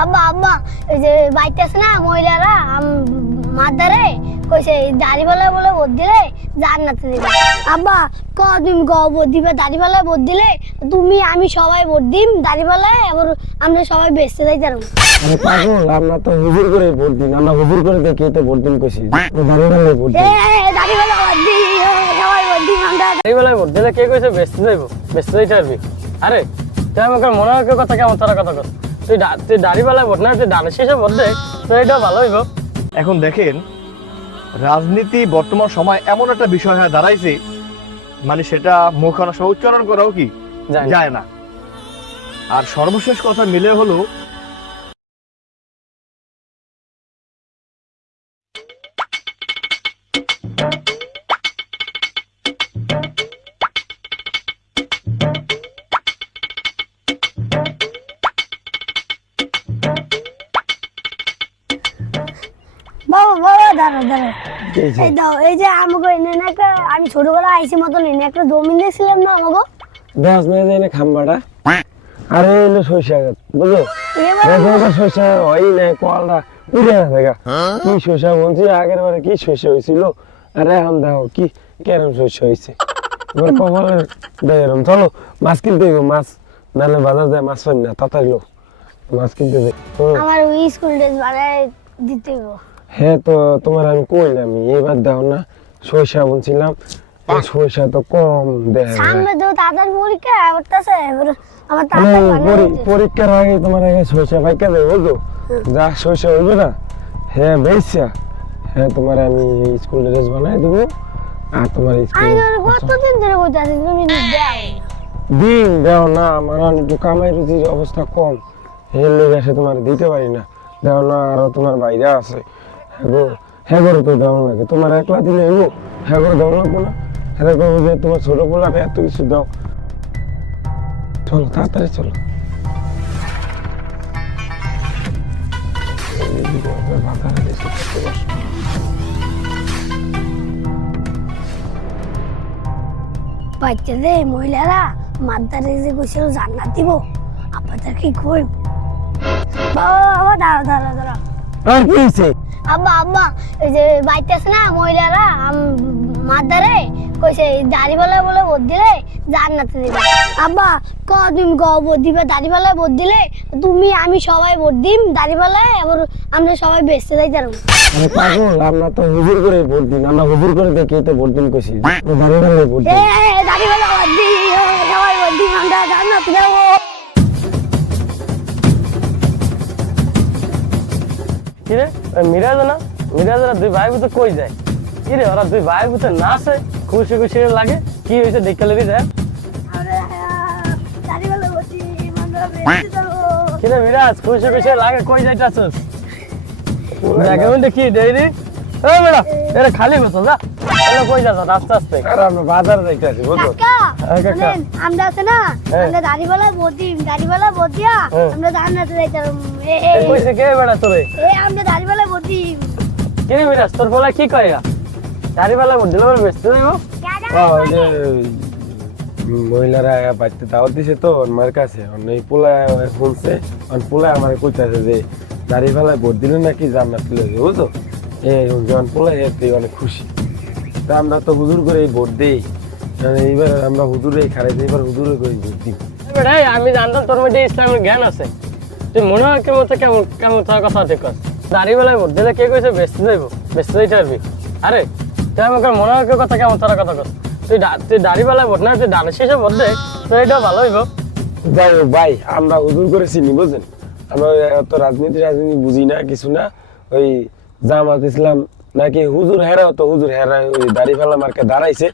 আব্বা আব্বা এই যে বাইতে আছে না মহিলারা মাদারে কইছে দাড়িওয়ালা বলে ভোট দিলে জান্নাতে দিবে। আব্বা তুমি ভোট দিবে দাড়িওয়ালায় ভোট দিলে তুমি আমি সবাই ভোট দিম দাড়িওয়ালায়, আবার আমরা সবাই বেঁচতে যাই তার। আরে পাগল, আমরা তো হুজুর করে ভোট দিন, আমরা হুজুর করে দেখে তো ভোট দিন কইছি। দাড়িওয়ালায় ভোট দিন, দাড়িওয়ালা ভোট দিই, সবাই ভোট দিম আমরা। দাড়িওয়ালায় ভোট দিলে কে কইছে বেঁচতে যাইবো, বেঁচতে যাইতে পারবি? আরে তুই আমাকে মনে হয় কথা কেমন তারা কথা কর। তুই দাড়িওয়ালায় ভোট না, তুই ডানে শেষে ভোট দে, তো এটাও ভালো হইব। এখন দেখেন রাজনীতি বর্তমান সময় এমন একটা বিষয় হয়ে দাঁড়াইছে, মানে সেটা মুখ অনেক সময় উচ্চারণ করাও কি যায় না। আর সর্বশেষ কথা মিলে হলো বাবা বাবা দাঁড়া দাঁড়া, এই দাও এই যে আমাকে এনে একটা আমি ছোটবেলা আইসি মতন এনে একটা জমি নিয়েছিলাম না আমাকে দেখ না জানে খাম্বাটা। আরে এলো সরিষা গাছ, বুঝলো? সরিষা হয় না, কলটা উড়ে না দেখা কি সরিষা বলছি আগের বারে কি সরিষা হয়েছিল, আর এখন দেখো কি কেরম সরিষা হয়েছে। এবার কপালে দেখলাম চলো মাছ কিনতে হইব, মাছ নাহলে বাজার যায় মাছ পাই না, তাড়াতাড়ি লো মাছ কিনতে যাই। আমার ওই স্কুল ড্রেস বানায় দিতে হইব। হ্যাঁ তো তোমার আমি কইলাম এবার দাও না, সরিষা বলছিলাম সরিষা তো কম দেখা যায়। সামনে তো তাদের পরীক্ষা করতেছে, আমার তাড়াতাড়ি পরীক্ষার আগে তোমার আগে সরিষা পাইকা দেয় বুঝলো, যা সরিষা হইবে না হ্যাঁ বেশা, হ্যাঁ তোমার আমি স্কুল ড্রেস বানাই দেবো। আর তোমার আমি কতদিন ধরে কইতাছি তুমি দাও দিন দাও না, আমার একটু কামাই রুজির অবস্থা কম, এর লেগে এসে তোমার দিতে পারি না, দাও না। আরো তোমার বাইরে আছে হ্যাঁ করে তো দেওয়া লাগে, তোমার একলা দিলে এগো হ্যাঁ করে দেওয়া লাগবো না, হ্যাঁ করবো যে তোমার ছোট পোলাটা এত কিছু দাও। চলো তাড়াতাড়ি চলো। বাচ্চা দে মহিলারা মাদারে যে কইছিল জান্নাত দিব, আপনাদের কি কই? বাবা দাঁড়া দাঁড়া দাঁড়া, আর কি হয়েছে? আব্বা আব্বা এই যে বাইতে আছে না মহিলারা মাদারে কইছে দাড়িওয়ালা বলে ভোট দিলে জান্নাতে দিবে। আব্বা তুমি ভোট দিবে দাড়িওয়ালায় ভোট দিলে তুমি আমি সবাই ভোট দিম দাড়িওয়ালায়, আবার আমরা সবাই বেঁচতে যাই তার। আরে পাগল, আমরা তো হুজুর করে ভোট দিন, আমরা হুজুর করে দেখে তো ভোট দিন কইছি। দাঁড়িয়ে ভোট দিন, দাড়িওয়ালা ভোট দিই, সবাই ভোট দিম আমরা জান্নাতে যাবো। কিরে মিরাজ না, মিরাজরা দুই ভাই বুঝে কই যায়? কিরে ওরা দুই ভাই বুঝে নাচে, খুশি খুশি লাগে, কি হয়েছে দেখতে লেগে যায়? দাড়িওয়ালা ভোট দিম আমরা বেঁচতে যাবো। কিরে মিরাজ খুশি খুশি লাগে, কই যাইতাছস? দেখে বলতে কি দেরি এই বেড়া এরা খালি হতো যা, তাহলে কই যাস আস্তে আস্তে? আর আমরা বাজার যাইতেছি বুঝলো। কাকা কাকা। শুনেন, আমরা আছে না আমরা দাড়িওয়ালা ভোট দিম, দাড়িওয়ালা ভোট দিয়া আমরা জান্নাতে যাইতাম। এই কইছে কে বেড়া তোরে? আমরা দাড়িওয়ালা ভোট দিম। কিরে মিরাজ তোর বলা কি কইয়া? দাড়িওয়ালা ভোট দিলে বেচতে যাইব? ওই যে মহিলারা বাড়িতে দাওয়াত দিছে তো আমার কাছে, এই পোলা শুনছে, পোলা আমার কইতাছে যে দাড়িওয়ালায় ভোট দিলে নাকি জান্নাত লইবে বুঝছো। এই যখন পোলা এতে অনেক খুশি, তা আমরা তো হুজুর করে ভোট দেই, এইবার আমরা হুজুরেই খারাই দিই, এবার হুজুরে করে ভোট দিই। বেড়াই আমি জানতাম তোর মধ্যে ইসলামের জ্ঞান আছে, তুই মনে হয় কেমন কেমন কেমন তোর কথা ঠিক কর। দাড়িওয়ালায় ভোট দিলে কে কইছে বেচতে যাইব, বেচতে যাইতে পারবি? আরে তুই আমাকে মনে হয় কথা কেমন তোর কথা কর। তুই দাড়িওয়ালায় ভোট না, তুই ডানে শেষে ভোট দে, তো এটাও ভালো হইব। যাই হোক ভাই, আমরা হুজুর করে চিনি বুঝলেন, আমরা অত রাজনীতি বুঝি না কিছু না। ওই জামাত ইসলাম নাকি হুজুর হেরা, তো হুজুর হেরা ওই দাড়িওয়ালা মার্কে দাঁড়াইছে,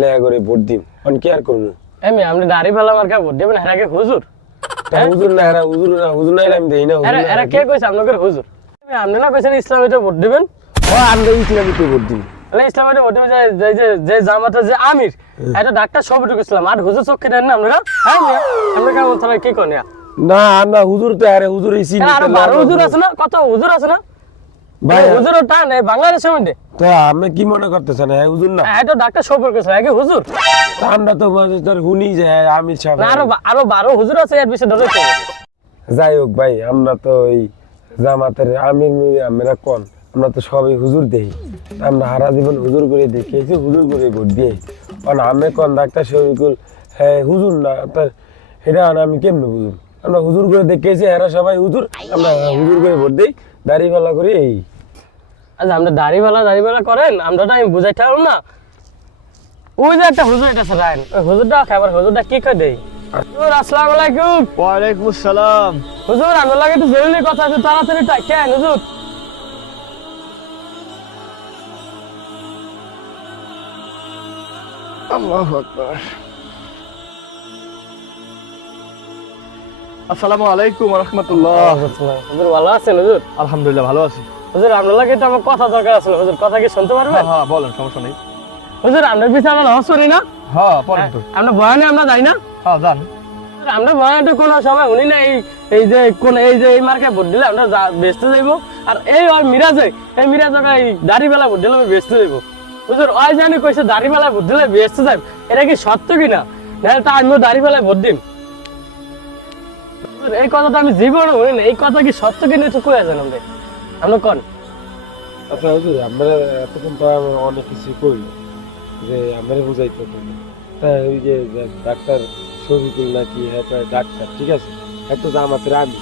লেখা করে ভোট দিন, অন কি আর করবো। এমনি আপনি দাড়িওয়ালা মার্কা ভোট দেবেন, হেরাকে হুজুর? হুজুর না হেরা, হুজুর না, হুজুর না আমি দেই না। এরা কে কইছে আপনাকে হুজুর? আপনি না কইছেন ইসলামিতে ভোট দিবেন? ও আমরা ইসলামিতে ভোট দিন। ইসলামিতে ভোট দেবেন, যে জামাতের যে আমির এটা ডাক্তার শফিকুল ইসলাম, আর হুজুর চোখে দেন না আপনারা? হ্যাঁ আমরা কেমন তাহলে কি করেন? না আমরা হুজুর তো আরে হুজুর চিনি। আর 12 হুজুর আছে না, কত হুজুর আছে না ভাই? হুজুর টান বাংলাদেশের মধ্যে তো আপনি কি মনে করতেছেন হ্যাঁ হুজুর না? এটা ডাক্তার শফিকুল ইসলাম আগে হুজুর। আমরা তো তোর হুনি যে আমির সাহেব, আরো 12 হুজুর আছে, এর বেশি ধরে যাই হোক ভাই, আমরা তো ওই জামাতের আমির মির আমরা কোন, আমরা তো সবাই হুজুর দেই, আমরা হারা জীবন হুজুর করে দেখিয়েছি, হুজুর করে ভোট দিয়ে। কারণ আমি কোন ডাক্তার শরীফুল হ্যাঁ হুজুর না, তার এটা আমি কেমনে হুজুর? আমরা হুজুর করে দেখিয়েছি, এরা সবাই হুজুর, আমরা হুজুর করে ভোট দিই, দাড়ি পাল্লা করি এই। আচ্ছা আমরা দাড়িওয়ালা করেন, আমরা তো আমি বুঝাইতে পারবো না। ওই যে একটা হুজুর এটা রায়ন, ওই হুজুরটা খাবার হুজুরটা কি করে দেই? হুজুর আসসালামু আলাইকুম। ওয়ালাইকুম আসসালাম। হুজুর আমার লাগে একটু জরুরি কথা আছে, তাড়াতাড়ি কেন হুজুর? আল্লাহু আকবার। আসসালামু আলাইকুম ওয়া রাহমাতুল্লাহ। হুজুর ভালো আছেন হুজুর? আলহামদুলিল্লাহ ভালো আছি। হুজুর আপনার লাগে তো আমার কথা দরকার আছে হুজুর, কথা কি শুনতে পারবেন? হ্যাঁ বলেন, সমস্যা নেই। হুজুর আপনার পিছনে আমরা নামাজ পড়ি না? হ্যাঁ পড়েন তো। আমরা বয়ানে আমরা যাই না? হ্যাঁ যান। আমরা বয়ানটা কোনো সময় উনি না এই যে কোন এই যে এই মার্কে ভোট দিলে আমরা বেচতে যাইবো, আর এই ওই মিরাজে এই দাড়ি বেলা ভোট দিলে আমি বেচতে যাইবো। হুজুর ওই জানি কইছে দাড়ি বেলা ভোট দিলে বেচতে যাই, এটা কি সত্য কিনা? না তা আমিও দাড়ি বেলায় ভোট দিম। হুজুর এই কথাটা আমি জীবনে শুনি না, এই কথা কি সত্য কিনা একটু কই আছেন আমরা কোন? আচ্ছা হুজুর, আমরা এতক্ষণ তো অনেক কিছু করি যে আমরা বুঝাইতে পারি, তা ওই যে ডাক্তার শরীফুল নাকি হ্যাঁ ডাক্তার, ঠিক আছে, এত জামাতের আমি,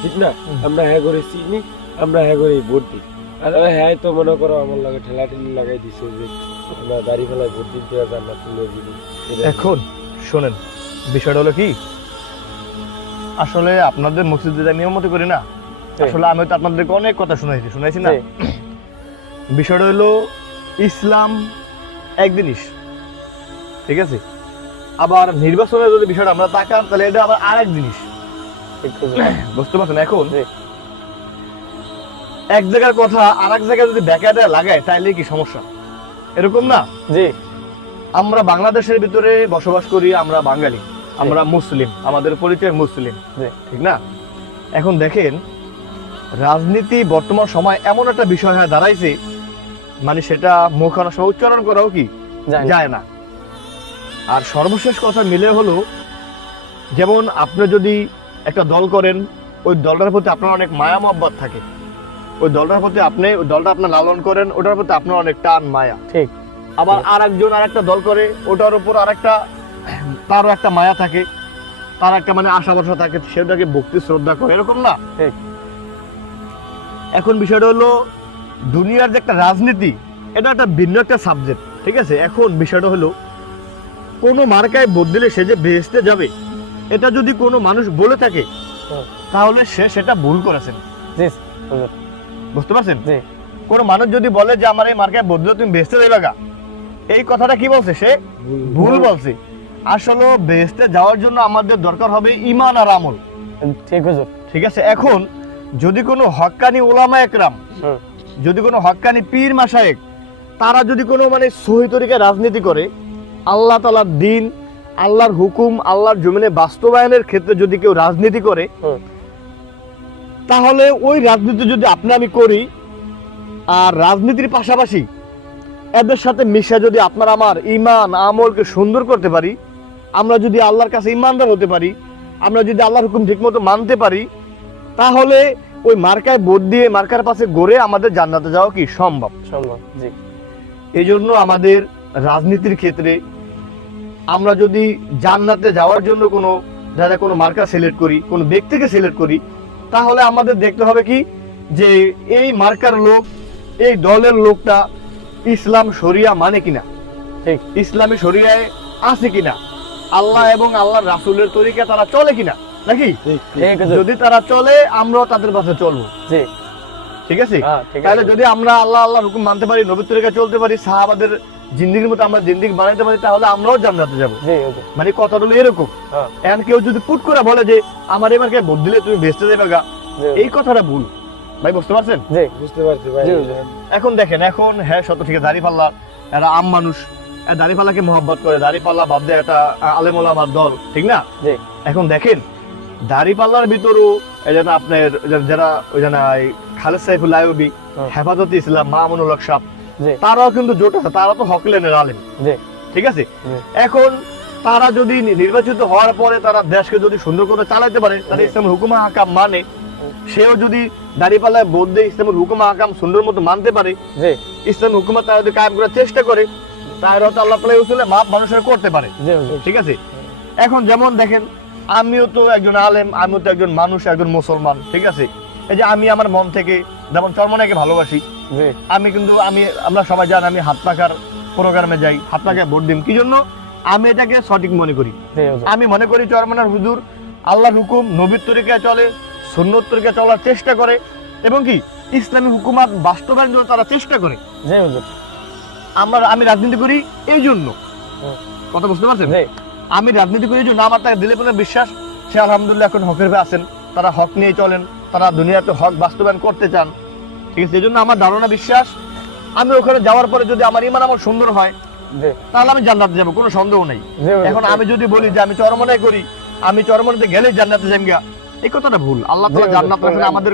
ঠিক না, আমরা হ্যাঁ করে চিনি, আমরা হ্যাঁ করে ভোট দিই। আর হ্যাঁ তো মনে করো আমার লাগে ঠেলা ঠেলি লাগাই দিছে যে আমরা দাড়ি ফেলায় ভোট দিতে জান্নাত তুলে দিই। এখন শোনেন, বিষয়টা হলো কি, আসলে আপনাদের মসজিদে নিয়ম মতো করি না, আসলে আমি তো আপনাদেরকে অনেক কথা শুনাইছি না। বিষয়টা হলো ইসলাম এক জিনিস, ঠিক আছে, আবার নির্বাচনের যদি বিষয়টা আমরা তাকান তাহলে এটা আবার আরেক জিনিস, বুঝতে পারছেন? এখন এক জায়গার কথা আর এক জায়গায় যদি ব্যাখ্যা লাগায় তাইলে কি সমস্যা? এরকম না? জি, আমরা বাংলাদেশের ভিতরে বসবাস করি, আমরা বাঙালি, আমরা মুসলিম, আমাদের পরিচয় মুসলিম, ঠিক না? এখন দেখেন, রাজনীতি বর্তমান সময় এমন একটা বিষয় হয়ে দাঁড়াইছে, মানে সেটা মুখ অনেক সময় উচ্চারণ করাও কি যায় না। আর সর্বশেষ কথা মিলে হলো, যেমন আপনি যদি একটা দল করেন, ওই দলটার প্রতি আপনার অনেক মায়া মহব্বত থাকে, ওই দলটার প্রতি ওই দলটা আপনার লালন করেন, ওটার প্রতি আপনার অনেক টান মায়া, ঠিক। আবার আর একজন আর একটা দল করে, ওটার উপর তারও একটা মায়া থাকে, তার একটা মানে আশা ভরসা থাকে, সেটাকে ভক্তি শ্রদ্ধা করে, এরকম না? ঠিক। এখন বিষয়টা হলো, দুনিয়ার যে একটা রাজনীতি, এটা একটা ভিন্ন একটা সাবজেক্ট, ঠিক আছে? এখন বিষয়টা হলো, কোনো মার্কায় ভোট দিলে সে যে বেহেশতে যাবে, এটা যদি কোনো মানুষ বলে থাকে তাহলে সে সেটা ভুল করেছেন। বুঝতে পারছেন? কোনো মানুষ যদি বলে যে আমার এই মার্কায় ভোট দিলে তুমি বেহেশতে যাবে গা, এই কথাটা কি বলছে? সে ভুল বলছে। আসলে বেহেশতে যাওয়ার জন্য আমাদের দরকার হবে ঈমান আর আমল, ঠিক আছে? এখন যদি কোনো হক্কানি ওলামা একরাম, যদি কোনো হক্কানি পীর মাশায়েখ, তারা যদি কোনো মানে সহি তরিকায় রাজনীতি করে, আল্লাহ তাআলার দ্বীন, আল্লাহর হুকুম, আল্লাহর জমিনে বাস্তবায়নের ক্ষেত্রে যদি কেউ রাজনীতি করে, তাহলে ওই রাজনীতি যদি আপনি আমি করি, আর রাজনীতির পাশাপাশি এদের সাথে মিশে যদি আপনার আমার ঈমান আমলকে সুন্দর করতে পারি, আমরা যদি আল্লাহর কাছে ঈমানদার হতে পারি, আমরা যদি আল্লাহর হুকুম ঠিকমতো মানতে পারি, তাহলে ওই মার্কায় ভোট দিয়ে মার্কার পাশে গড়ে আমাদের জান্নাতে যাওয়া কি সম্ভব? জি। এই জন্য আমাদের রাজনীতির ক্ষেত্রে আমরা যদি জান্নাতে যাওয়ার জন্য কোনো মার্কা সিলেক্ট করি, কোনো ব্যক্তিকে সিলেক্ট করি, তাহলে আমাদের দেখতে হবে কি যে এই মার্কার লোক, এই দলের লোকটা ইসলাম শরিয়া মানে কিনা, ঠিক, ইসলামী শরিয়ায় আছে কিনা, আল্লাহ এবং আল্লাহর রাসূলের তরিকা তারা চলে কিনা, নাকি? যদি তারা চলে, আমরাও তাদের পাশে চলবো, ঠিক আছে? তাহলে যদি আমরা আল্লাহর হুকুম মানতে পারি, নবীর তরিকা চলতে পারি, সাহাবাদের জিন্দেগির মতো আমরা জিন্দেগি বানাইতে পারি, তাহলে আমরাও জান্নাতে যাবো। মানে কথাটা হলো এরকম। এখন কেউ যদি পুট করে বলে যে আমার এবার কে ভোট দিলে তুমি বেচতে যাবে গা, এই কথাটা ভুল। ভাই বুঝতে পারছেন? বুঝতে পারছি ভাই। এখন দেখেন, এখন হ্যাঁ সত্য, ঠিক আছে, দাড়িপাল্লা এরা আম মানুষ, দাড়িপাল্লাকে মহব্বত করে, দাড়িপাল্লা ভাবতে একটা আলেম ওলামার দল, ঠিক না? এখন দেখেন, দাড়িপাল্লার ভিতরও আপনার যারা ওই খালেদ সাইফুল আইয়ুবী, হেফাজতে ইসলাম, মামুনুল হক সাহেব, তারাও কিন্তু জোট আছে, তারা তো হক লেনের আলেম, ঠিক আছে? এখন তারা যদি নির্বাচিত হওয়ার পরে তারা দেশকে যদি সুন্দর করে চালাতে পারে, তাহলে ইসলামের হুকুম হাকাম মানে, সেও যদি দাঁড়িপাল্লায় বোধ দিয়ে ইসলামের হুকুম হাকাম সুন্দর মতো মানতে পারে, জি ইসলাম হুকুমত তারা যদি কায়েম করার চেষ্টা করে, তাহলে হয়তো আল্লাহ তাআলা উসুলে মাপ মানুষের করতে পারে। জি হুজুর। ঠিক আছে। এখন যেমন দেখেন, আমিও তো একজন আলেম, আমিও তো একজন মানুষ, একজন মুসলমান। ঠিক আছে। এই যে আমি আমার মন থেকে যেমন চরমনাইকে ভালোবাসি, জি আমরা সবাই জানি আমি হাত পাখার প্রোগ্রামে যাই, হাত পাখায় ভোট দিই। কি জন্য? আমি এটাকে সঠিক মনে করি। জি হুজুর। আমি মনে করি চরমনার হুজুর আল্লাহর হুকুম নবীর তরিকায় চলে, সুন্নত তরিকায় চলার চেষ্টা করে, এবং কি ইসলামী হুকুমাত বাস্তবায়নের জন্য তারা চেষ্টা করে। জি হুজুর। আমি রাজনীতি করি এই জন্য। কথা বুঝতে পারছেন? জি আমি রাজনীতি করি এই জন্য, আমার তাকে দিলে পরে বিশ্বাস সে আলহামদুলিল্লাহ এখন হকের ভাই আছেন, তারা হক নিয়ে চলেন, তারা দুনিয়াতে হক বাস্তবায়ন করতে চান। ঠিক আছে। এই জন্য আমার ধারণা বিশ্বাস, আমি ওখানে যাওয়ার পরে যদি আমার ইমান আমার সুন্দর হয়, জি তাহলে আমি জান্নাতে যাবো, কোনো সন্দেহ নেই। জি হুজুর। এখন আমি যদি বলি যে আমি চরমনাই করি, আমি চরমনাতে গেলে জান্নাতে যাইগা, এই কথাটা ভুল। আল্লাহ তাআলা জি, জান্নাত রাখেন আমাদের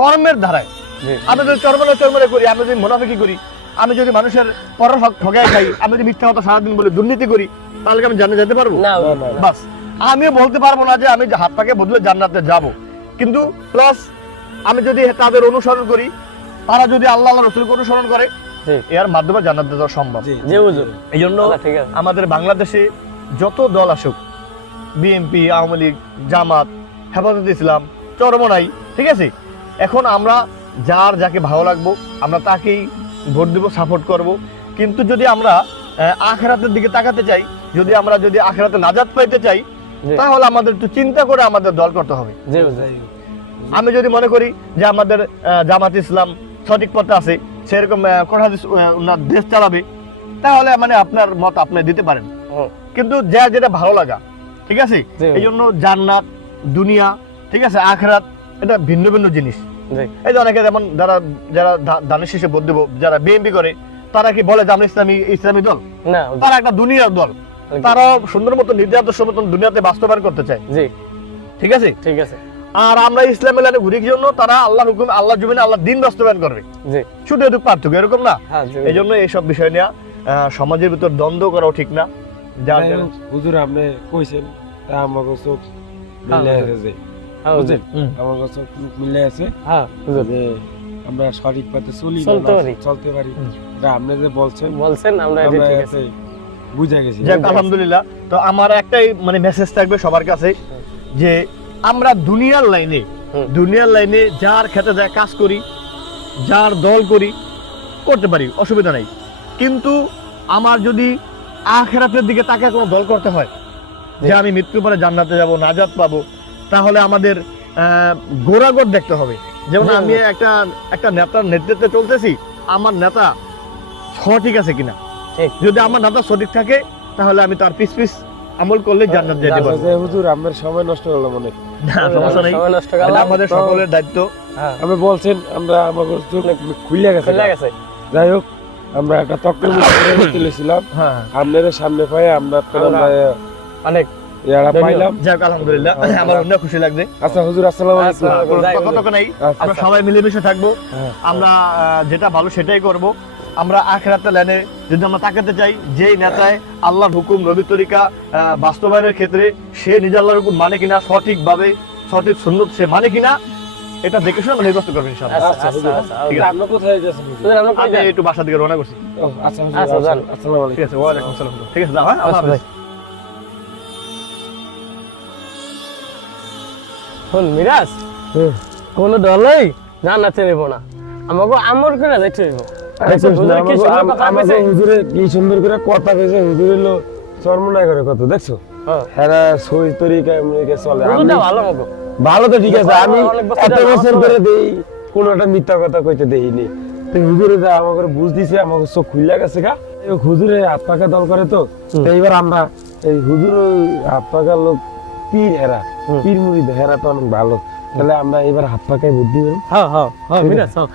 কর্মের ধারায়। জি আমি যদি চরমনাই করি, আমি যদি মুনাফিকি করি, আমি যদি মানুষের পরের হক ঠগাই খাই, আমি যদি মিথ্যা কথা সারাদিন বলে দুর্নীতি করি, তাহলে কি আমি জান্নাতে যেতে পারবো? না হুজুর, না। বাস, আমিও বলতে পারবো না যে আমি হাত পাকে বদলে জান্নাতে যাব। কিন্তু প্লাস আমি যদি তাদের অনুসরণ করি, তারা যদি আল্লাহ রাসূলকে অনুসরণ করে, জি এর মাধ্যমে জান্নাতে যাওয়া সম্ভব। জি হুজুর। এই জন্য আল্লাহ ঠিক আছে। আমাদের বাংলাদেশে যত দল আসুক, বিএনপি, আওয়ামী লীগ, জামাত, হেফাজত ইসলাম, চরমনাই, ঠিক আছে, এখন আমরা যাকে ভালো লাগবো আমরা তাকেই ভোট দিব, সাপোর্ট করব। কিন্তু যদি আমরা আখিরাতের দিকে তাকাতে চাই, যদি আখিরাতে নাজাত পাইতে চাই, জি। তাহলে আমাদের একটু চিন্তা করে আমাদের দল করতে হবে। জি হুজুর। আমি যদি মনে করি যে আমাদের জামাত ইসলাম সঠিক পথে আছে, সেরকম কোরআন হাদিস ওনার দেশ চালাবে, তাহলে মানে আপনার মত আপনি দিতে পারেন। হুম। কিন্তু যেটা ভালো লাগা, ঠিক আছে। জি। এই জন্য জান্নাত, দুনিয়া, ঠিক আছে, আখিরাত, এটা ভিন্ন ভিন্ন জিনিস। জি এই যে অনেকে যেমন যারা দানের শেষে ভোট দেবো, যারা বিএনপি করে, তারা কি বলে যে আমরা ইসলামী দল? না হুজুর। তারা একটা দুনিয়ার দল। তারা সুন্দর মতো নির্দিষ্ট মতন দুনিয়াতে বাস্তবায়ন করতে চায়। জি ঠিক আছে। ঠিক আছে। আর আমরা ইসলামের লাইনে ঘুরি কি জন্য? তারা আল্লাহর হুকুম, আল্লাহর জমিনে আল্লাহর দিন বাস্তবায়ন করবে। জি শুধু এটুকু পার্থক্য, এরকম না। হ্যাঁ জি এই জন্য এইসব বিষয় নিয়ে সমাজের ভিতর দ্বন্দ্ব করাও ঠিক না। যার যাই হোক, হুজুর আপনি কইছেন, তা আমাকে চোখ হ্যাঁ, মিলে হুজুর। আছে, হ্যাঁ হুজুর। বুঝছেন? আমাকে চোখ মিলে আছে হ্যাঁ হুজুর। যে আমরা সঠিক পথে চলি না, চলতে না পারি। চলতে পারি। এটা আপনি যে বলছেন, বলছেন আমরা এটা আমরা ঠিক আছে। এতে বুঝে গেছি। যাক আলহামদুলিল্লাহ। তো আমার একটাই মানে মেসেজ থাকবে সবার কাছে, যে আমরা দুনিয়ার লাইনে যার ক্ষেত্রে যা কাজ করি, যার দল করি, করতে পারি, অসুবিধা নাই। কিন্তু আমার যদি আখিরাতের দিকে তাকিয়ে কোনো দল করতে হয়, যে আমি মৃত্যুর পরে জান্নাতে যাব, নাজাত পাবো, তাহলে আমাদের গোড়াগড় দেখতে হবে। যেমন জি, আমি একটা নেতার নেতৃত্বে চলতেছি, আমার নেতা সঠিক আছে কিনা। ঠিক। যদি আমার নেতা সঠিক থাকে, তাহলে আমি তার পিস আমল করলে জান্নাত যেতে আচ্ছা, পারবো। যে হুজুর আপনার সময় নষ্ট হলো মনে। না, সমস্যা নেই, সময় নষ্ট এটা করলাম। আমাদের সকলের দায়িত্ব। হ্যাঁ আপনি বলছেন আমরা আমাকে চোখ খুলে গেছে। খুলে গেছে। যাই হোক, আমরা একটা তক্কের মধ্যে তুলেছিলাম, হ্যাঁ, আপনাদের সামনে পাই আমরা অনেক ইয়ারা পাইলাম। যাক আলহামদুলিল্লাহ, আমার অনেক খুশি লাগছে। আচ্ছা হুজুর, আসসালামু আলাইকুম। আসসালামু কোনো যাই তর্ক নাই, আচ্ছা। আমরা সবাই মিলেমিশে থাকবো। হ্যাঁ। আমরা যেটা ভালো সেটাই করব। আমরা আখিরাতের লাইনে যদি আমরা তাকাতে চাই, যেই নেতায় আল্লাহর হুকুম, নবীর তরিকা বাস্তবায়নের ক্ষেত্রে সে নিজে আল্লাহর হুকুম মানে কিনা, সঠিকভাবে সঠিক সুন্নত সে মানে কিনা, এটা দেখে শুনে আমরা নির্বাচন করবো ইনশাআল্লাহ। আচ্ছা, আচ্ছা হুজুর, আচ্ছা, ঠিক আছে। আপনি কোথায় যাচ্ছেন হুজুর? হুজুর, আমরা কই আমি যান? একটু বাসা থেকে রওনা করছি। ও, আচ্ছা হুজুর, আচ্ছা, যান। আসসালামু ঠিক আলাইকুম। আছে, ওয়ালাইকুম আসসালাম। ঠিক আছে, যাও, হ্যাঁ, আল্লাহ আচ্ছা, হাফেজ। শোন মিরাজ, কোনো দলই জান্নাতে নেব না, আমাকে আমর করে যাইতে হইব। আরে হুজুর হুজুর, কি সুন্দর কথা কইছে। হুজুরে কি সুন্দর করে কথা কইছে। হুজুর হলো চরমনাই করে কত দেখছো? হ্যাঁ, হেরা সই তরিকা এমনিকে চলে। হুজুরটা আমি ভালো মগো। ভালো তো ঠিক আছে, আমি অনেক বছর এত ধরে বছর আমার ধরে দেই কোন একটা মিথ্যা কথা কইতে দেইনি। তো হুজুরে যা আমাকে বুঝ দিছে, আমাকে চোখ খুলে গেছে গা। এই হুজুরে হাত পাকা দল করে তো। তো এইবার আমরা এই হুজুর হাত পাকা লোক পীর হেরা, পীর মুরিদ হেরা তো অনেক ভালো। তাহলে আমরা এবার হাত পাকায় বুদ্ধি দেব। হ্যাঁ হ্যাঁ হ্যাঁ মিরাজ, হ্যাঁ।